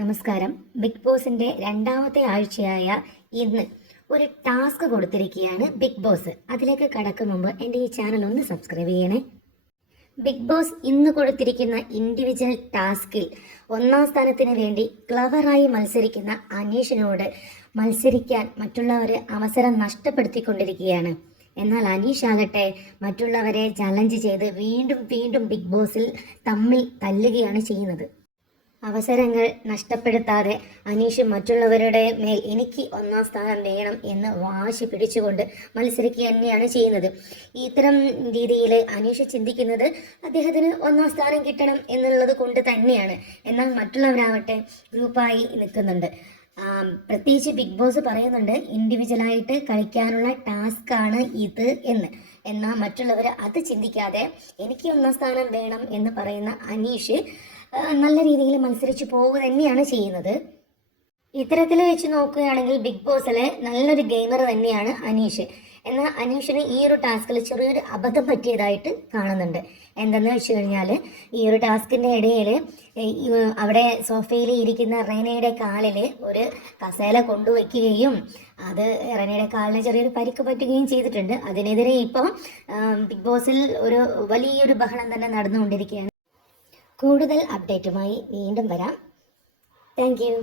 നമസ്കാരം. ബിഗ് ബോസിന്റെ രണ്ടാമത്തെ ആഴ്ചയായ ഇന്ന് ഒരു ടാസ്ക് കൊടുത്തിരിക്കുകയാണ് ബിഗ് ബോസ്. അതിലേക്ക് കടക്കും മുമ്പ് എൻ്റെ ഈ ചാനൽ ഒന്ന് സബ്സ്ക്രൈബ് ചെയ്യണേ. ബിഗ് ബോസ് ഇന്ന് കൊടുത്തിരിക്കുന്ന ഇൻഡിവിജ്വൽ ടാസ്കിൽ ഒന്നാം സ്ഥാനത്തിന് വേണ്ടി ക്ലവറായി മത്സരിക്കുന്ന അനീഷിനോട് മത്സരിക്കാൻ മറ്റുള്ളവർ അവസരം നഷ്ടപ്പെടുത്തിക്കൊണ്ടിരിക്കുകയാണ്. എന്നാൽ അനീഷ് ആകട്ടെ മറ്റുള്ളവരെ ചലഞ്ച് ചെയ്ത് വീണ്ടും വീണ്ടും ബിഗ് ബോസിൽ തമ്മിൽ തല്ലുകയാണ് ചെയ്യുന്നത്. അവസരങ്ങൾ നഷ്ടപ്പെടുത്താതെ അനീഷ് മറ്റുള്ളവരുടെ മേൽ എനിക്ക് ഒന്നാം സ്ഥാനം വേണം എന്ന് വാശി പിടിച്ചുകൊണ്ട് മത്സരിക്കുക തന്നെയാണ് ചെയ്യുന്നത്. ഇത്തരം രീതിയിൽ അനീഷ് ചിന്തിക്കുന്നത് അദ്ദേഹത്തിന് ഒന്നാം സ്ഥാനം കിട്ടണം എന്നുള്ളത് കൊണ്ട് തന്നെയാണ്. എന്നാൽ മറ്റുള്ളവരാവട്ടെ ഗ്രൂപ്പായി നിൽക്കുന്നുണ്ട്. പ്രത്യേകിച്ച് ബിഗ് ബോസ് പറയുന്നുണ്ട് ഇൻഡിവിജ്വലായിട്ട് കളിക്കാനുള്ള ടാസ്ക്കാണ് ഇത് എന്ന്. എന്നാൽ മറ്റുള്ളവർ അത് ചിന്തിക്കാതെ എനിക്ക് ഒന്നാം സ്ഥാനം വേണം എന്ന് പറയുന്ന അനീഷ് നല്ല രീതിയിൽ മത്സരിച്ച് പോവുക തന്നെയാണ് ചെയ്യുന്നത്. ഇത്തരത്തിൽ വെച്ച് നോക്കുകയാണെങ്കിൽ ബിഗ് ബോസിലെ നല്ലൊരു ഗെയിമർ തന്നെയാണ് അനീഷ്. എന്നാൽ അനീഷിന് ഈ ഒരു ടാസ്കിൽ ചെറിയൊരു അബദ്ധം പറ്റിയതായിട്ട് കാണുന്നുണ്ട്. എന്തെന്ന് വെച്ച് കഴിഞ്ഞാൽ ഈ ഒരു ടാസ്കിൻ്റെ ഇടയിൽ അവിടെ സോഫയിൽ ഇരിക്കുന്ന റെനയുടെ കാലിൽ ഒരു കസേല കൊണ്ടുവയ്ക്കുകയും അത് റെനയുടെ കാലിന് ചെറിയൊരു പരിക്ക് പറ്റുകയും ചെയ്തിട്ടുണ്ട്. അതിനെതിരെ ഇപ്പോൾ ബിഗ് ബോസിൽ ഒരു വലിയൊരു ബഹളം തന്നെ നടന്നുകൊണ്ടിരിക്കുകയാണ്. കൂടുതൽ അപ്ഡേറ്റുമായി വീണ്ടും വരാം. Thank you.